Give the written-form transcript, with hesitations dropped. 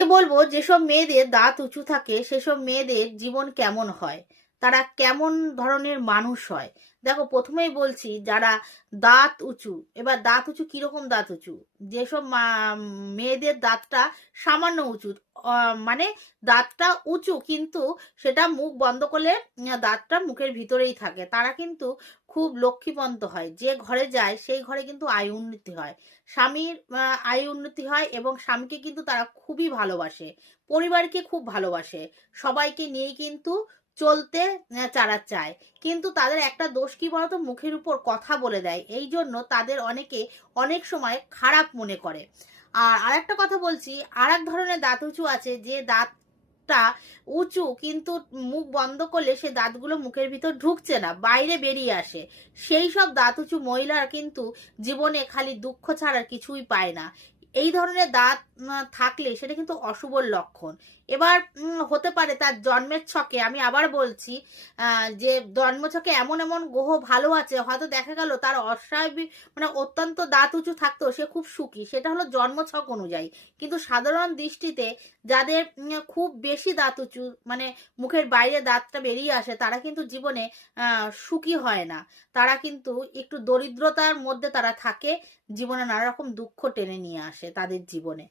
বলবো যেসব মেয়েদের দাঁত উঁচু থাকে সেসব মেয়েদের জীবন কেমন হয়, তারা কেমন ধরনের মানুষ হয়। দেখো, প্রথমেই বলছি যারা দাঁত উঁচু, এবার দাঁত উঁচু কিরকম দাঁত উঁচু, যেসব মেয়েদের দাঁতটা সামান্য উঁচু, মানে দাঁতটা উঁচু কিন্তু সেটা মুখ বন্ধ করলে দাঁতটা মুখের ভিতরেই থাকে, তারা কিন্তু খুব লক্ষ্মীবন্ত হয়। যে ঘরে যায় সেই ঘরে কিন্তু আয় উন্নতি হয়, স্বামীর আয় উন্নতি হয় এবং স্বামীকে কিন্তু তারা খুবই ভালোবাসে, পরিবারকে খুব ভালোবাসে, সবাইকে নিয়েই কিন্তু চলতে তারা চায়। কিন্তু তাদের একটা দোষ কি বলতো, মুখের উপর কথা বলে দেয়, এই জন্য তাদের অনেকে অনেক সময় খারাপ মনে করে। আর আরেকটা কথা বলছি, আর এক ধরনের দাঁত উঁচু আছে, যে দাঁতটা উঁচু কিন্তু মুখ বন্ধ করলে সে দাঁতগুলো মুখের ভিতর ঢুকছে না, বাইরে বেরিয়ে আসে। সেই সব দাঁত উঁচু মহিলারা কিন্তু জীবনে খালি দুঃখ ছাড়া কিছুই পায় না। এই ধরনের দাঁত থাকলে সেটা কিন্তু অশুভর লক্ষণ। এবার হতে পারে তার জন্মের ছকে, আমি আবার বলছি, যে জন্ম ছকে এমন এমন গ্রহ ভালো আছে, হয়তো দেখা গেল তার অস্বাভাবিক মানে অত্যন্ত দাঁত উঁচু থাকতেও সে খুব সুখী, সেটা হলো জন্ম ছক অনুযায়ী। কিন্তু সাধারণ দৃষ্টিতে যাদের খুব বেশি দাঁত উঁচু, মানে মুখের বাইরে দাঁতটা বেরিয়ে আসে, তারা কিন্তু জীবনে সুখী হয় না, তারা কিন্তু একটু দরিদ্রতার মধ্যে তারা থাকে, জীবনে নানা রকম দুঃখ টেনে নিয়ে আসে তাদের জীবনে।